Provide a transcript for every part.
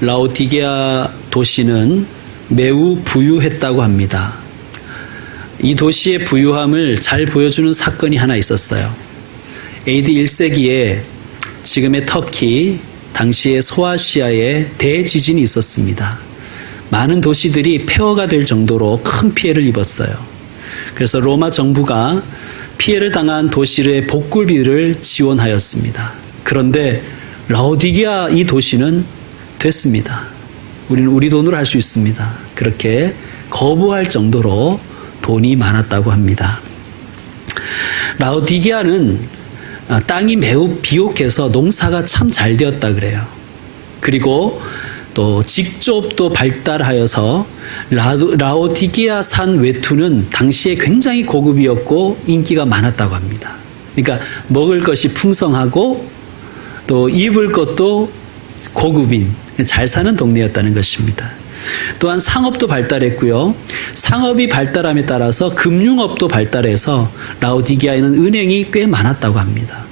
라오디게아 도시는 매우 부유했다고 합니다. 이 도시의 부유함을 잘 보여주는 사건이 하나 있었어요. AD 1세기에 지금의 터키, 당시의 소아시아에 대지진이 있었습니다. 많은 도시들이 폐허가 될 정도로 큰 피해를 입었어요. 그래서 로마 정부가 피해를 당한 도시의 복구비를 지원하였습니다. 그런데 라오디게아 이 도시는 됐습니다. 우리는 우리 돈으로 할 수 있습니다. 그렇게 거부할 정도로 돈이 많았다고 합니다. 라오디게아는 땅이 매우 비옥해서 농사가 참 잘 되었다 그래요. 그리고 또 직조업도 발달하여서 라오디게아 산 외투는 당시에 굉장히 고급이었고 인기가 많았다고 합니다. 그러니까 먹을 것이 풍성하고 또 입을 것도 고급인 잘 사는 동네였다는 것입니다. 또한 상업도 발달했고요. 상업이 발달함에 따라서 금융업도 발달해서 라오디게아에는 은행이 꽤 많았다고 합니다.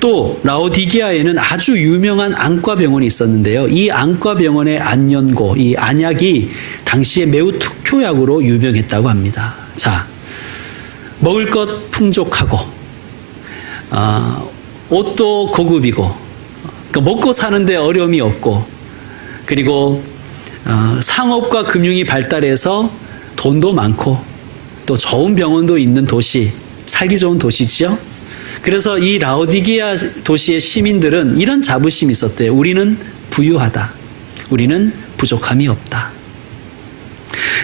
또 라오디게아에는 아주 유명한 안과병원이 있었는데요. 이 안과병원의 안연고, 이 안약이 당시에 매우 특효약으로 유명했다고 합니다. 자, 먹을 것 풍족하고 옷도 고급이고 그러니까 먹고 사는데 어려움이 없고 그리고 상업과 금융이 발달해서 돈도 많고 또 좋은 병원도 있는 도시, 살기 좋은 도시지요. 그래서 이 라오디게아 도시의 시민들은 이런 자부심이 있었대요. 우리는 부유하다. 우리는 부족함이 없다.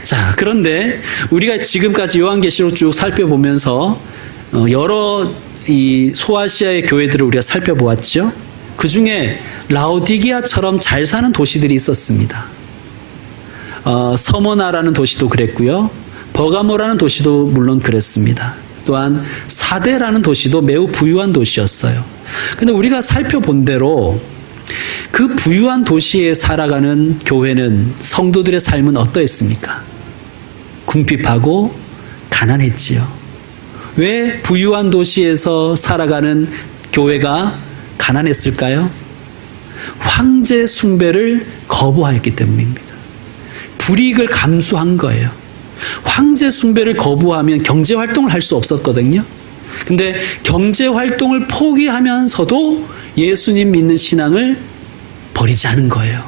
자, 그런데 우리가 지금까지 요한계시록 쭉 살펴보면서 여러 이 소아시아의 교회들을 우리가 살펴보았죠. 그 중에 라오디게아처럼 잘 사는 도시들이 있었습니다. 서머나라는 도시도 그랬고요. 버가모라는 도시도 물론 그랬습니다. 또한 사데라는 도시도 매우 부유한 도시였어요. 근데 우리가 살펴본 대로 그 부유한 도시에 살아가는 교회는 성도들의 삶은 어떠했습니까? 궁핍하고 가난했지요. 왜 부유한 도시에서 살아가는 교회가 가난했을까요? 황제 숭배를 거부하였기 때문입니다. 불이익을 감수한 거예요. 황제 숭배를 거부하면 경제 활동을 할 수 없었거든요. 근데 경제 활동을 포기하면서도 예수님 믿는 신앙을 버리지 않은 거예요.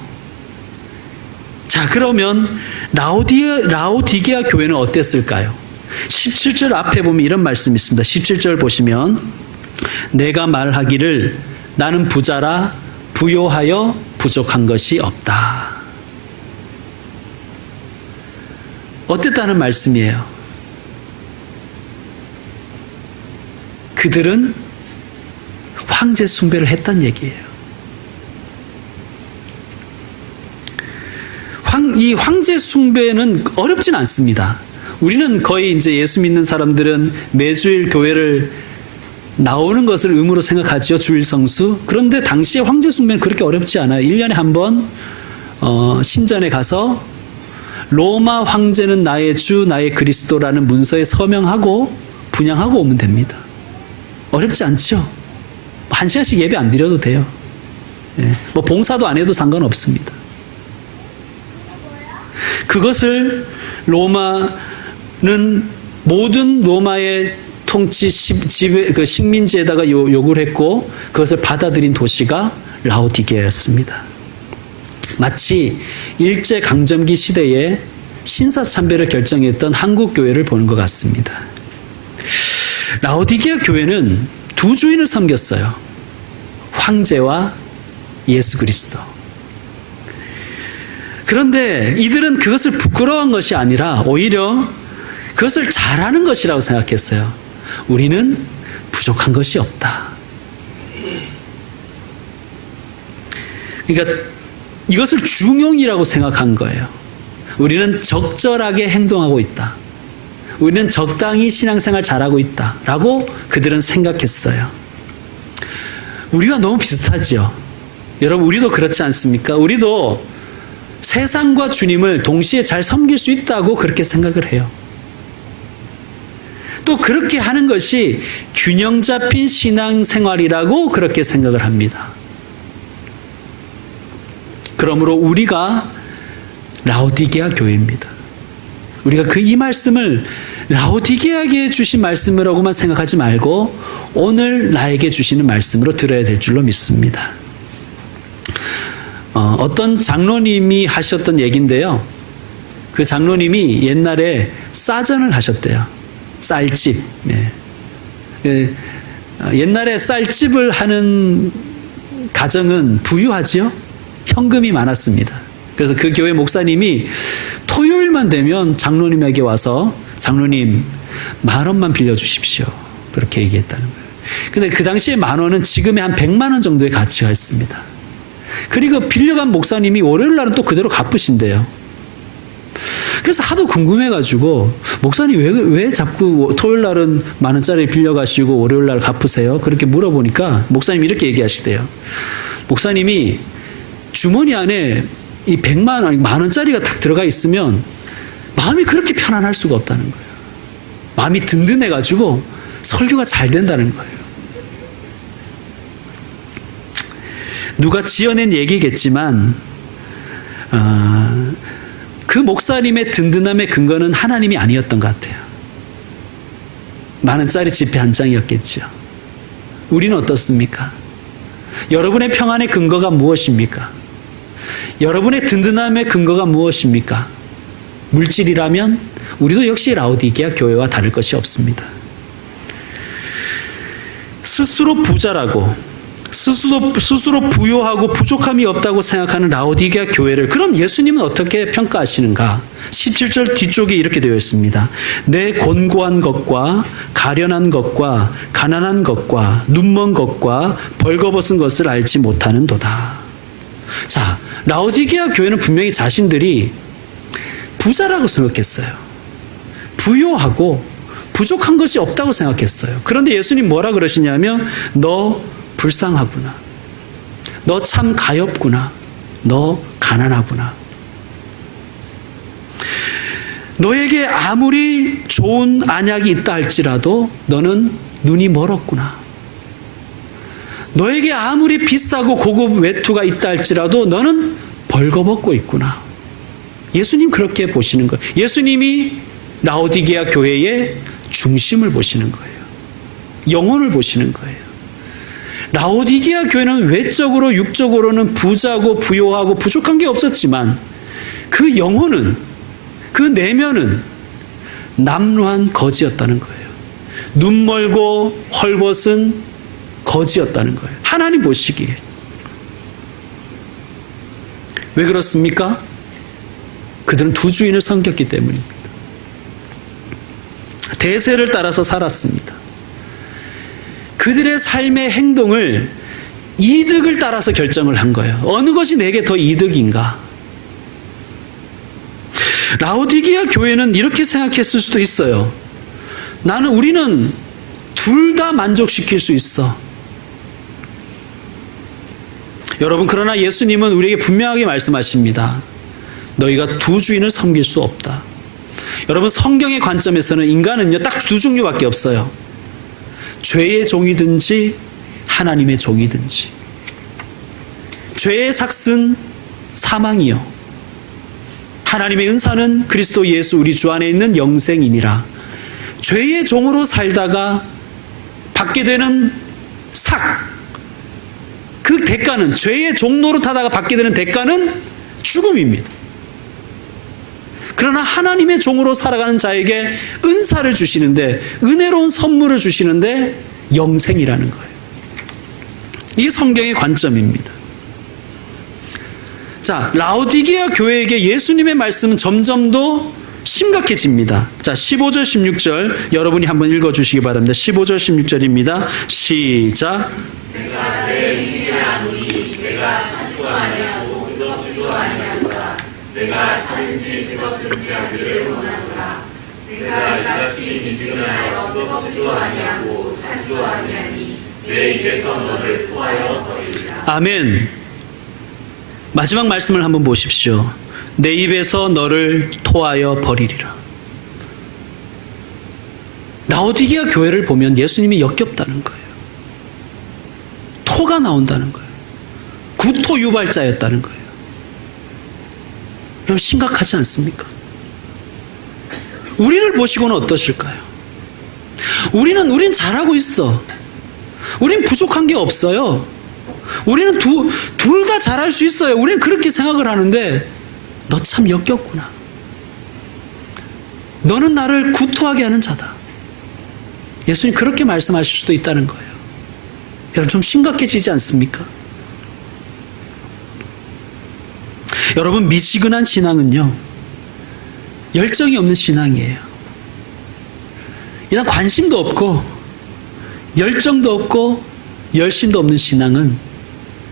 자, 그러면 라오디게아 교회는 어땠을까요? 17절 앞에 보면 이런 말씀이 있습니다. 17절 보시면 내가 말하기를 나는 부자라 부요하여 부족한 것이 없다. 어땠다는 말씀이에요? 그들은 황제 숭배를 했단 얘기예요. 이 황제 숭배는 어렵진 않습니다. 우리는 거의 이제 예수 믿는 사람들은 매주일 교회를 나오는 것을 의무로 생각하죠. 주일 성수. 그런데 당시에 황제 숭배는 그렇게 어렵지 않아요. 1년에 한 번 신전에 가서 로마 황제는 나의 주, 나의 그리스도라는 문서에 서명하고 분향하고 오면 됩니다. 어렵지 않죠. 한 시간씩 예배 안 드려도 돼요. 뭐 봉사도 안 해도 상관없습니다. 그것을 로마는 모든 로마의 통치 그 식민지에다가 요구를 했고 그것을 받아들인 도시가 라오디게아였습니다. 마치 일제강점기 시대에 신사참배를 결정했던 한국교회를 보는 것 같습니다. 라오디게아 교회는 두 주인을 섬겼어요. 황제와 예수 그리스도. 그런데 이들은 그것을 부끄러워한 것이 아니라 오히려 그것을 잘하는 것이라고 생각했어요. 우리는 부족한 것이 없다. 그러니까 이것을 중용이라고 생각한 거예요. 우리는 적절하게 행동하고 있다. 우리는 적당히 신앙생활 잘하고 있다. 라고 그들은 생각했어요. 우리와 너무 비슷하지요. 여러분, 우리도 그렇지 않습니까? 우리도 세상과 주님을 동시에 잘 섬길 수 있다고 그렇게 생각을 해요. 또 그렇게 하는 것이 균형 잡힌 신앙생활이라고 그렇게 생각을 합니다. 그러므로 우리가 라오디게아 교회입니다. 우리가 이 말씀을 라오디게아에게 주신 말씀이라고만 생각하지 말고 오늘 나에게 주시는 말씀으로 들어야 될 줄로 믿습니다. 어떤 장로님이 하셨던 얘기인데요. 그 장로님이 옛날에 싸전을 하셨대요. 쌀집. 옛날에 쌀집을 하는 가정은 부유하지요? 현금이 많았습니다. 그래서 그 교회 목사님이 토요일만 되면 장로님에게 와서 장로님 10,000원만 빌려주십시오. 그렇게 얘기했다는 거예요. 근데 그 당시에 10,000원은 지금의 한 100만 원 정도의 가치가 있습니다. 그리고 빌려간 목사님이 월요일 날은 또 그대로 갚으신대요. 그래서 하도 궁금해가지고 목사님 왜 자꾸 토요일 날은 10,000원짜리 빌려가시고 월요일 날 갚으세요? 그렇게 물어보니까 목사님이 이렇게 얘기하시대요. 목사님이 주머니 안에 이 10,000원짜리가 딱 들어가 있으면 마음이 그렇게 편안할 수가 없다는 거예요. 마음이 든든해가지고 설교가 잘 된다는 거예요. 누가 지어낸 얘기겠지만 그 목사님의 든든함의 근거는 하나님이 아니었던 것 같아요. 10,000원짜리 지폐 한 장이었겠죠. 우리는 어떻습니까? 여러분의 평안의 근거가 무엇입니까? 여러분의 든든함의 근거가 무엇입니까? 물질이라면 우리도 역시 라오디게아 교회와 다를 것이 없습니다. 스스로 부자라고 스스로 부요하고 부족함이 없다고 생각하는 라오디게아 교회를 그럼 예수님은 어떻게 평가하시는가? 17절 뒤쪽에 이렇게 되어 있습니다. 내 곤고한 것과 가련한 것과 가난한 것과 눈먼 것과 벌거벗은 것을 알지 못하는도다. 자, 라오디게아 교회는 분명히 자신들이 부자라고 생각했어요. 부요하고 부족한 것이 없다고 생각했어요. 그런데 예수님 뭐라 그러시냐면 너 불쌍하구나. 너 참 가엾구나. 너 가난하구나. 너에게 아무리 좋은 안약이 있다 할지라도 너는 눈이 멀었구나. 너에게 아무리 비싸고 고급 외투가 있다 할지라도 너는 벌거벗고 있구나. 예수님 그렇게 보시는 거예요. 예수님이 라오디게아 교회의 중심을 보시는 거예요. 영혼을 보시는 거예요. 라오디게아 교회는 외적으로 육적으로는 부자고 부요하고 부족한 게 없었지만 그 영혼은 그 내면은 남루한 거지였다는 거예요. 눈멀고 헐벗은 거지였다는 거예요. 하나님 보시기에. 왜 그렇습니까? 그들은 두 주인을 섬겼기 때문입니다. 대세를 따라서 살았습니다. 그들의 삶의 행동을 이득을 따라서 결정을 한 거예요. 어느 것이 내게 더 이득인가? 라오디게아 교회는 이렇게 생각했을 수도 있어요. 우리는 둘 다 만족시킬 수 있어. 여러분, 그러나 예수님은 우리에게 분명하게 말씀하십니다. 너희가 두 주인을 섬길 수 없다. 여러분, 성경의 관점에서는 인간은요, 딱 두 종류밖에 없어요. 죄의 종이든지 하나님의 종이든지. 죄의 삭은 사망이요, 하나님의 은사는 그리스도 예수 우리 주 안에 있는 영생이니라. 죄의 종으로 살다가 받게 되는 삭, 그 대가는, 죄의 종 노릇하다가 받게 되는 대가는 죽음입니다. 그러나 하나님의 종으로 살아가는 자에게 은사를 주시는데, 은혜로운 선물을 주시는데 영생이라는 거예요. 이게 성경의 관점입니다. 자, 라오디게아 교회에게 예수님의 말씀은 점점 더 심각해집니다. 자, 15절 16절 여러분이 한번 읽어주시기 바랍니다. 15절 16절입니다. 시작. 내가 내 일을 아노니 내가 찾지도 아니하고 뜨겁지도 아니하노라. 내가 찾은지 뜨겁든지 하기를 원하노라. 내가 이같이 미지근하여 뜨겁지도 아니하고 찾지도 아니하니 내 입에서 너를 토하여 버리리라. 아멘. 마지막 말씀을 한번 보십시오. 내 입에서 너를 토하여 버리리라. 라오디게아 교회를 보면 예수님이 역겹다는 거예요. 토가 나온다는 거예요. 구토 유발자였다는 거예요. 여러분 심각하지 않습니까? 우리를 보시고는 어떠실까요? 우린 잘하고 있어. 우린 부족한 게 없어요. 우리는 둘 다 잘할 수 있어요. 우리는 그렇게 생각을 하는데 너 참 역겹구나. 너는 나를 구토하게 하는 자다. 예수님 그렇게 말씀하실 수도 있다는 거예요. 여러분 좀 심각해지지 않습니까? 여러분 미지근한 신앙은요, 열정이 없는 신앙이에요. 일단 관심도 없고 열정도 없고 열심도 없는 신앙은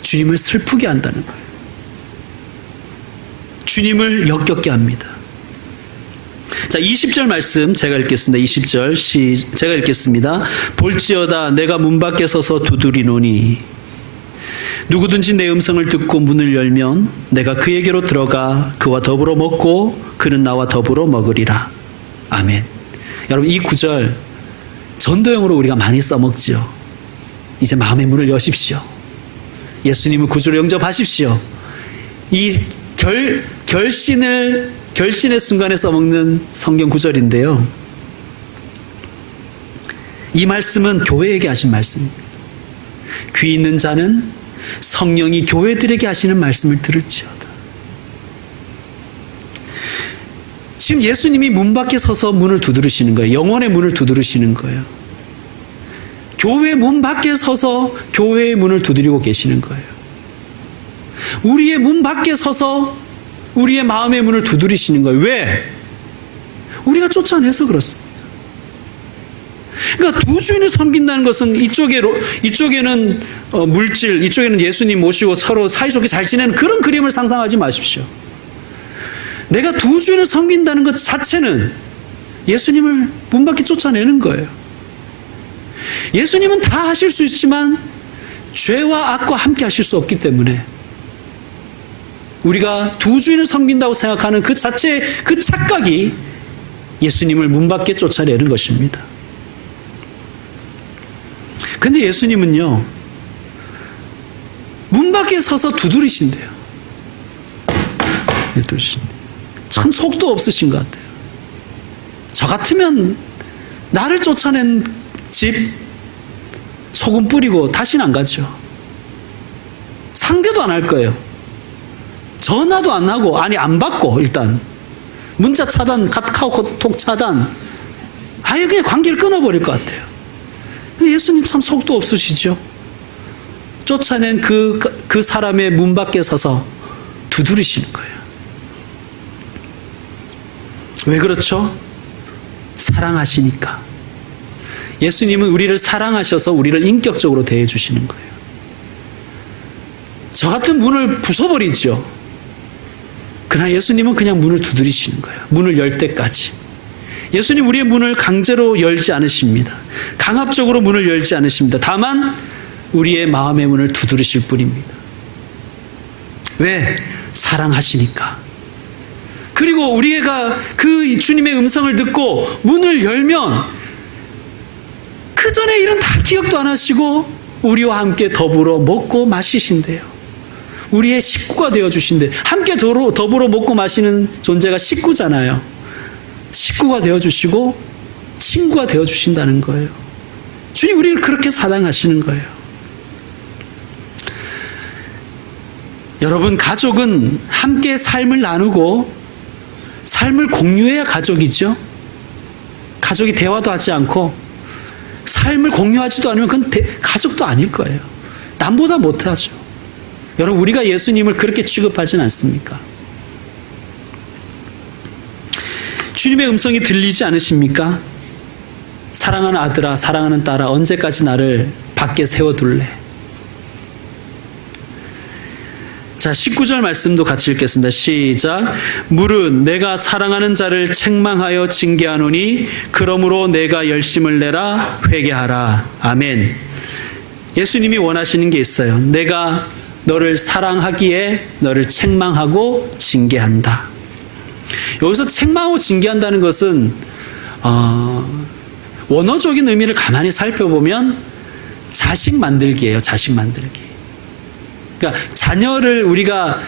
주님을 슬프게 한다는 거예요. 주님을 역겹게 합니다. 자, 20절 말씀 제가 읽겠습니다. 20절 제가 읽겠습니다. 볼지어다 내가 문 밖에 서서 두드리노니 누구든지 내 음성을 듣고 문을 열면 내가 그에게로 들어가 그와 더불어 먹고 그는 나와 더불어 먹으리라. 아멘. 여러분 이 구절 전도용으로 우리가 많이 써먹지요. 이제 마음의 문을 여십시오. 예수님을 구주로 영접하십시오. 이 결신의 순간에 써먹는 성경 구절인데요. 이 말씀은 교회에게 하신 말씀입니다. 귀 있는 자는 성령이 교회들에게 하시는 말씀을 들을지어다. 지금 예수님이 문 밖에 서서 문을 두드리시는 거예요. 영혼의 문을 두드리시는 거예요. 교회 문 밖에 서서 교회의 문을 두드리고 계시는 거예요. 우리의 문 밖에 서서 우리의 마음의 문을 두드리시는 거예요. 왜? 우리가 쫓아내서 그렇습니다. 그러니까 두 주인을 섬긴다는 것은 이쪽에는 물질, 이쪽에는 예수님 모시고 서로 사이좋게 잘 지내는 그런 그림을 상상하지 마십시오. 내가 두 주인을 섬긴다는 것 자체는 예수님을 문 밖에 쫓아내는 거예요. 예수님은 다 하실 수 있지만 죄와 악과 함께 하실 수 없기 때문에 우리가 두 주인을 섬긴다고 생각하는 그 자체의 그 착각이 예수님을 문 밖에 쫓아내는 것입니다. 근데 예수님은요, 문 밖에 서서 두드리신대요. 참 속도 없으신 것 같아요. 저 같으면 나를 쫓아낸 집 소금 뿌리고 다시는 안 가죠. 상대도 안 할 거예요. 전화도 안 하고, 아니 안 받고, 일단 문자 차단, 카카오톡 차단, 아예 그냥 관계를 끊어버릴 것 같아요. 근데 예수님 참 속도 없으시죠. 쫓아낸 그 사람의 문 밖에 서서 두드리시는 거예요. 왜 그렇죠? 사랑하시니까. 예수님은 우리를 사랑하셔서 우리를 인격적으로 대해주시는 거예요. 저 같은 문을 부숴버리죠. 그러나 예수님은 그냥 문을 두드리시는 거예요. 문을 열 때까지. 예수님 우리의 문을 강제로 열지 않으십니다. 강압적으로 문을 열지 않으십니다. 다만 우리의 마음의 문을 두드리실 뿐입니다. 왜? 사랑하시니까. 그리고 우리가 그 주님의 음성을 듣고 문을 열면 그 전에 일은 다 기억도 안 하시고 우리와 함께 더불어 먹고 마시신대요. 우리의 식구가 되어주신대. 함께 더불어 먹고 마시는 존재가 식구잖아요. 식구가 되어주시고 친구가 되어주신다는 거예요. 주님 우리를 그렇게 사랑하시는 거예요. 여러분 가족은 함께 삶을 나누고 삶을 공유해야 가족이죠. 가족이 대화도 하지 않고 삶을 공유하지도 않으면 그건 가족도 아닐 거예요. 남보다 못하죠. 여러분 우리가 예수님을 그렇게 취급하진 않습니까? 주님의 음성이 들리지 않으십니까? 사랑하는 아들아, 사랑하는 딸아, 언제까지 나를 밖에 세워둘래? 자, 19절 말씀도 같이 읽겠습니다. 시작. 물은 내가 사랑하는 자를 책망하여 징계하노니 그러므로 내가 열심을 내라 회개하라. 아멘. 예수님이 원하시는 게 있어요. 내가 너를 사랑하기에 너를 책망하고 징계한다. 여기서 책망하고 징계한다는 것은 원어적인 의미를 가만히 살펴보면 자식 만들기예요. 자식 만들기. 그러니까 자녀를 우리가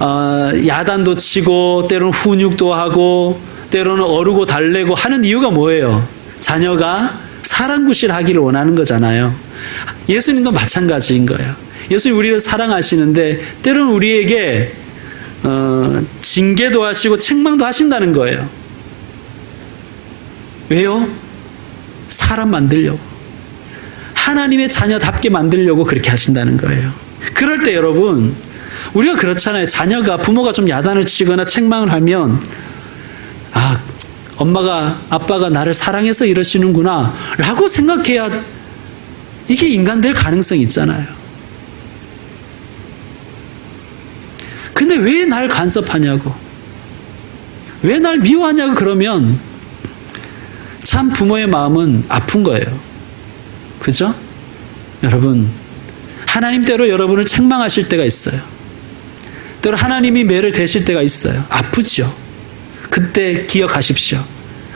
야단도 치고 때로는 훈육도 하고 때로는 어르고 달래고 하는 이유가 뭐예요? 자녀가 사랑구실하기를 원하는 거잖아요. 예수님도 마찬가지인 거예요. 예수님 우리를 사랑하시는데 때로는 우리에게 징계도 하시고 책망도 하신다는 거예요. 왜요? 사람 만들려고. 하나님의 자녀답게 만들려고 그렇게 하신다는 거예요. 그럴 때 여러분, 우리가 그렇잖아요. 자녀가, 부모가 좀 야단을 치거나 책망을 하면, 아, 엄마가, 아빠가 나를 사랑해서 이러시는구나 라고 생각해야 이게 인간 될 가능성이 있잖아요. 근데 왜 날 간섭하냐고, 왜 날 미워하냐고 그러면 참 부모의 마음은 아픈 거예요. 그죠? 여러분, 하나님대로 여러분을 책망하실 때가 있어요. 때로 하나님이 매를 대실 때가 있어요. 아프죠? 그때 기억하십시오.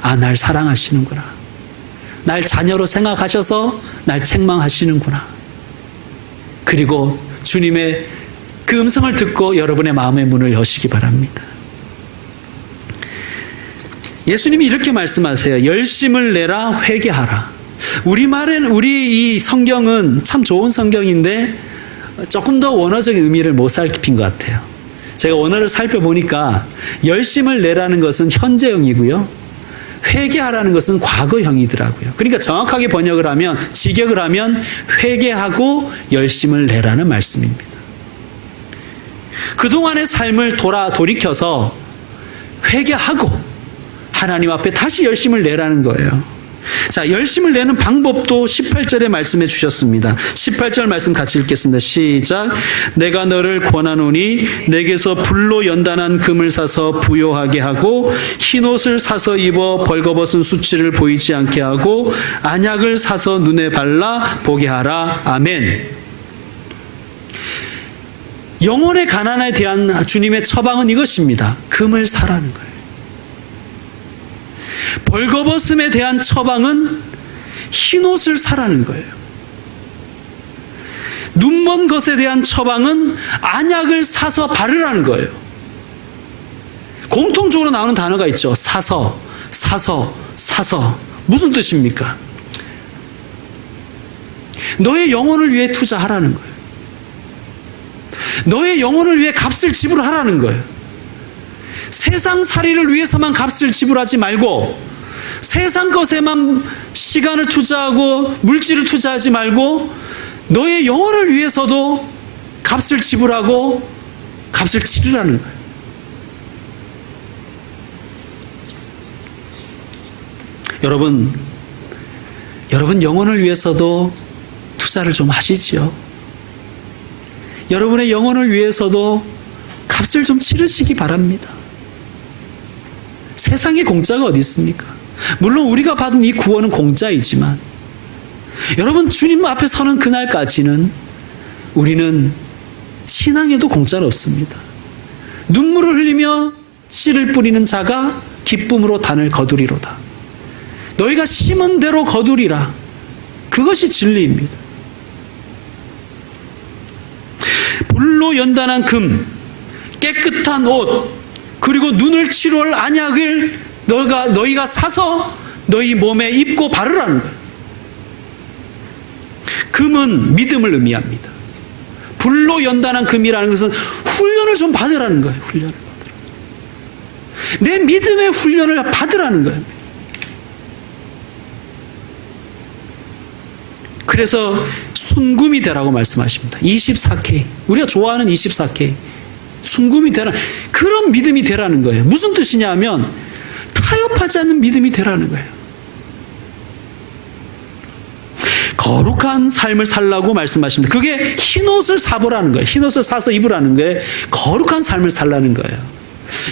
아, 날 사랑하시는구나. 날 자녀로 생각하셔서 날 책망하시는구나. 그리고 주님의 그 음성을 듣고 여러분의 마음의 문을 여시기 바랍니다. 예수님이 이렇게 말씀하세요. 열심을 내라 회개하라. 우리 이 성경은 참 좋은 성경인데 조금 더 원어적인 의미를 못 살핀 것 같아요. 제가 원어를 살펴보니까 열심을 내라는 것은 현재형이고요. 회개하라는 것은 과거형이더라고요. 그러니까 정확하게 번역을 하면, 직역을 하면 회개하고 열심을 내라는 말씀입니다. 그동안의 삶을 돌이켜서 회개하고 하나님 앞에 다시 열심을 내라는 거예요. 자, 열심을 내는 방법도 18절에 말씀해 주셨습니다. 18절 말씀 같이 읽겠습니다. 시작. 내가 너를 권하노니 내게서 불로 연단한 금을 사서 부요하게 하고 흰옷을 사서 입어 벌거벗은 수치를 보이지 않게 하고 안약을 사서 눈에 발라 보게 하라. 아멘. 영혼의 가난에 대한 주님의 처방은 이것입니다. 금을 사라는 거예요. 벌거벗음에 대한 처방은 흰옷을 사라는 거예요. 눈먼 것에 대한 처방은 안약을 사서 바르라는 거예요. 공통적으로 나오는 단어가 있죠. 사서. 무슨 뜻입니까? 너의 영혼을 위해 투자하라는 거예요. 너의 영혼을 위해 값을 지불하라는 거예요. 세상살이를 위해서만 값을 지불하지 말고 세상 것에만 시간을 투자하고 물질을 투자하지 말고 너의 영혼을 위해서도 값을 지불하고 값을 치르라는 거예요. 여러분 영혼을 위해서도 투자를 좀 하시지요. 여러분의 영혼을 위해서도 값을 좀 치르시기 바랍니다. 세상에 공짜가 어디 있습니까? 물론 우리가 받은 이 구원은 공짜이지만 여러분 주님 앞에 서는 그날까지는 우리는 신앙에도 공짜는 없습니다. 눈물을 흘리며 씨를 뿌리는 자가 기쁨으로 단을 거두리로다. 너희가 심은 대로 거두리라. 그것이 진리입니다. 불로 연단한 금, 깨끗한 옷, 그리고 눈을 치료할 안약을 너희가 사서 너희 몸에 입고 바르라는 거예요. 금은 믿음을 의미합니다. 불로 연단한 금이라는 것은 훈련을 좀 받으라는 거예요. 훈련을 받으라. 내 믿음의 훈련을 받으라는 거예요. 그래서 순금이 되라고 말씀하십니다. 24K. 우리가 좋아하는 24K. 순금이 되라. 그런 믿음이 되라는 거예요. 무슨 뜻이냐 하면 타협하지 않는 믿음이 되라는 거예요. 거룩한 삶을 살라고 말씀하십니다. 그게 흰옷을 사보라는 거예요. 흰옷을 사서 입으라는 거예요. 거룩한 삶을 살라는 거예요.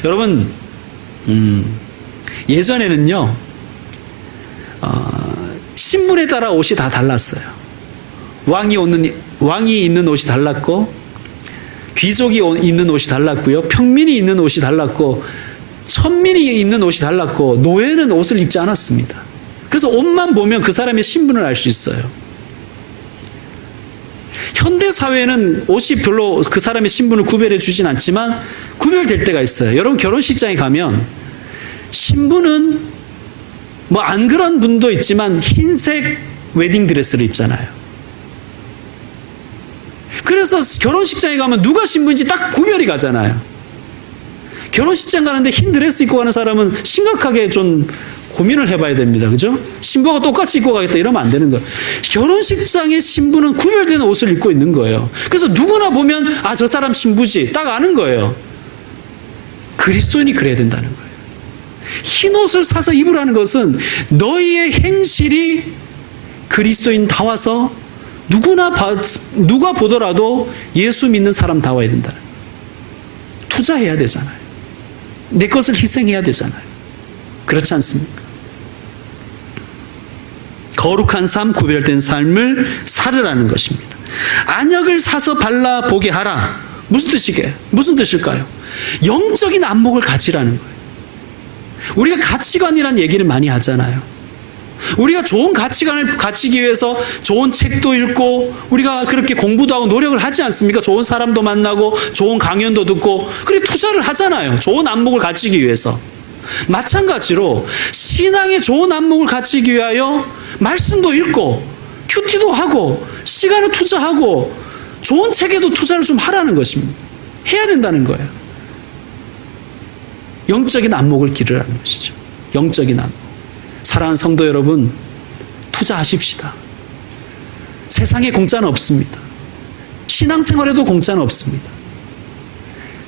여러분, 예전에는요, 신분에 따라 옷이 다 달랐어요. 왕이 입는 옷이 달랐고, 귀족이 입는 옷이 달랐고요. 평민이 입는 옷이 달랐고, 천민이 입는 옷이 달랐고, 노예는 옷을 입지 않았습니다. 그래서 옷만 보면 그 사람의 신분을 알 수 있어요. 현대 사회는 옷이 별로 그 사람의 신분을 구별해 주진 않지만 구별될 때가 있어요. 여러분 결혼식장에 가면 신부는 뭐 안 그런 분도 있지만 흰색 웨딩드레스를 입잖아요. 그래서 결혼식장에 가면 누가 신부인지 딱 구별이 가잖아요. 결혼식장 가는데 흰 드레스 입고 가는 사람은 심각하게 좀 고민을 해봐야 됩니다. 그죠? 신부가 똑같이 입고 가겠다 이러면 안 되는 거예요. 결혼식장의 신부는 구별되는 옷을 입고 있는 거예요. 그래서 누구나 보면 아, 저 사람 신부지 딱 아는 거예요. 그리스도인이 그래야 된다는 거예요. 흰 옷을 사서 입으라는 것은 너희의 행실이 그리스도인다워서 누가 보더라도 예수 믿는 사람다워야 된다는 거예요. 투자해야 되잖아요. 내 것을 희생해야 되잖아요. 그렇지 않습니까? 거룩한 삶, 구별된 삶을 살으라는 것입니다. 안약을 사서 발라보게 하라. 무슨 뜻일까요? 영적인 안목을 가지라는 거예요. 우리가 가치관이란 얘기를 많이 하잖아요. 우리가 좋은 가치관을 가지기 위해서 좋은 책도 읽고 우리가 그렇게 공부도 하고 노력을 하지 않습니까? 좋은 사람도 만나고 좋은 강연도 듣고 그래 투자를 하잖아요. 좋은 안목을 가지기 위해서. 마찬가지로 신앙의 좋은 안목을 가지기 위하여 말씀도 읽고 큐티도 하고 시간을 투자하고 좋은 책에도 투자를 좀 하라는 것입니다. 해야 된다는 거예요. 영적인 안목을 기르라는 것이죠. 영적인 안목. 사랑하는 성도 여러분, 투자하십시다. 세상에 공짜는 없습니다. 신앙생활에도 공짜는 없습니다.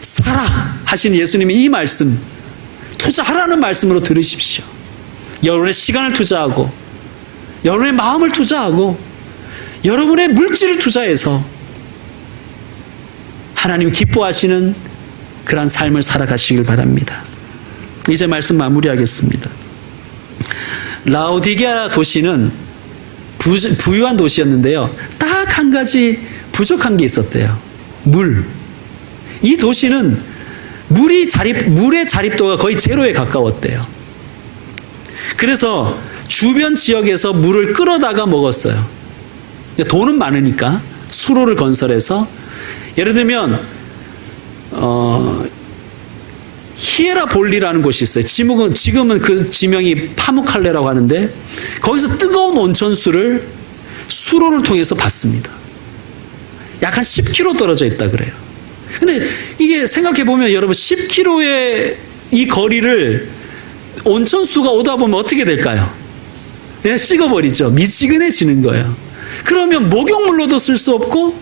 사라 하신 예수님이 이 말씀, 투자하라는 말씀으로 들으십시오. 여러분의 시간을 투자하고 여러분의 마음을 투자하고 여러분의 물질을 투자해서 하나님 기뻐하시는 그러한 삶을 살아가시길 바랍니다. 이제 말씀 마무리하겠습니다. 라오디게아 도시는 부유한 도시였는데요. 딱 한 가지 부족한 게 있었대요. 물. 이 도시는 물의 자립도가 거의 제로에 가까웠대요. 그래서 주변 지역에서 물을 끌어다가 먹었어요. 돈은 많으니까 수로를 건설해서 예를 들면 히에라볼리라는 곳이 있어요. 지금은 그 지명이 파무칼레라고 하는데 거기서 뜨거운 온천수를 수로를 통해서 받습니다. 약 한 10km 떨어져 있다 그래요. 근데 이게 생각해 보면 여러분 10km의 이 거리를 온천수가 오다 보면 어떻게 될까요? 예, 식어버리죠. 미지근해지는 거예요. 그러면 목욕물로도 쓸 수 없고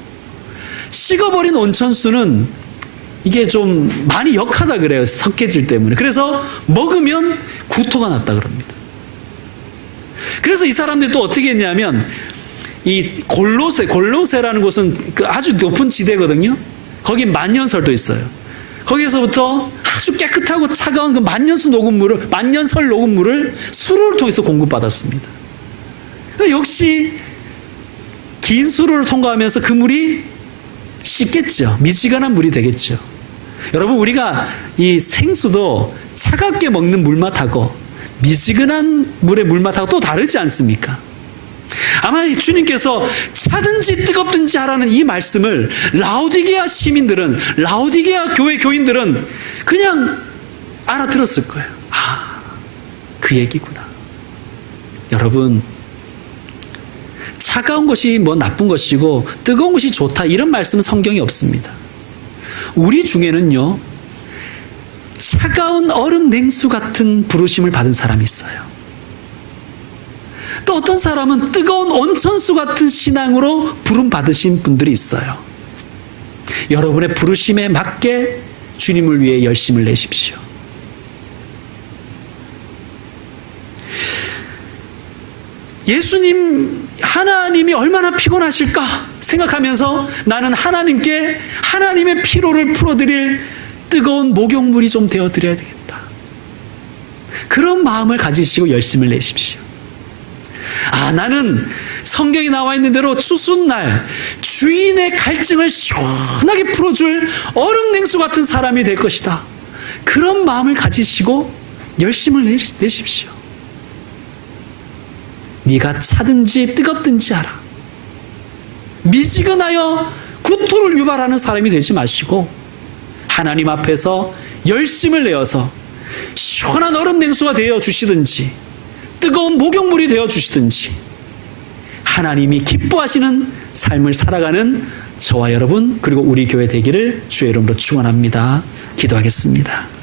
식어버린 온천수는 이게 좀 많이 역하다 그래요. 석회질 때문에. 그래서 먹으면 구토가 났다 그럽니다. 그래서 이 사람들이 또 어떻게 했냐면 이 골로세라는 곳은 아주 높은 지대거든요. 거기 만년설도 있어요. 거기에서부터 아주 깨끗하고 차가운 그 만년설 녹은 물을 수로를 통해서 공급받았습니다. 근데 역시 긴 수로를 통과하면서 그 물이 씻겠죠. 미지근한 물이 되겠죠. 여러분 우리가 이 생수도 차갑게 먹는 물맛하고 미지근한 물의 맛하고 또 다르지 않습니까? 아마 주님께서 차든지 뜨겁든지 하라는 이 말씀을 라오디게아 시민들은, 라오디게아 교회 교인들은 그냥 알아들었을 거예요. 아, 그 얘기구나. 여러분, 차가운 것이 뭐 나쁜 것이고 뜨거운 것이 좋다 이런 말씀은 성경에 없습니다. 우리 중에는요, 차가운 얼음 냉수 같은 부르심을 받은 사람이 있어요. 또 어떤 사람은 뜨거운 온천수 같은 신앙으로 부름 받으신 분들이 있어요. 여러분의 부르심에 맞게 주님을 위해 열심을 내십시오. 예수님, 하나님이 얼마나 피곤하실까 생각하면서 나는 하나님께 하나님의 피로를 풀어드릴 뜨거운 목욕물이 좀 되어드려야 되겠다. 그런 마음을 가지시고 열심을 내십시오. 아, 나는 성경에 나와 있는 대로 추수날 주인의 갈증을 시원하게 풀어줄 얼음 냉수 같은 사람이 될 것이다. 그런 마음을 가지시고 열심을 내십시오. 네가 차든지 뜨겁든지 하라. 미지근하여 구토를 유발하는 사람이 되지 마시고 하나님 앞에서 열심을 내어서 시원한 얼음 냉수가 되어 주시든지 뜨거운 목욕물이 되어 주시든지 하나님이 기뻐하시는 삶을 살아가는 저와 여러분 그리고 우리 교회 되기를 주의 이름으로 축원합니다. 기도하겠습니다.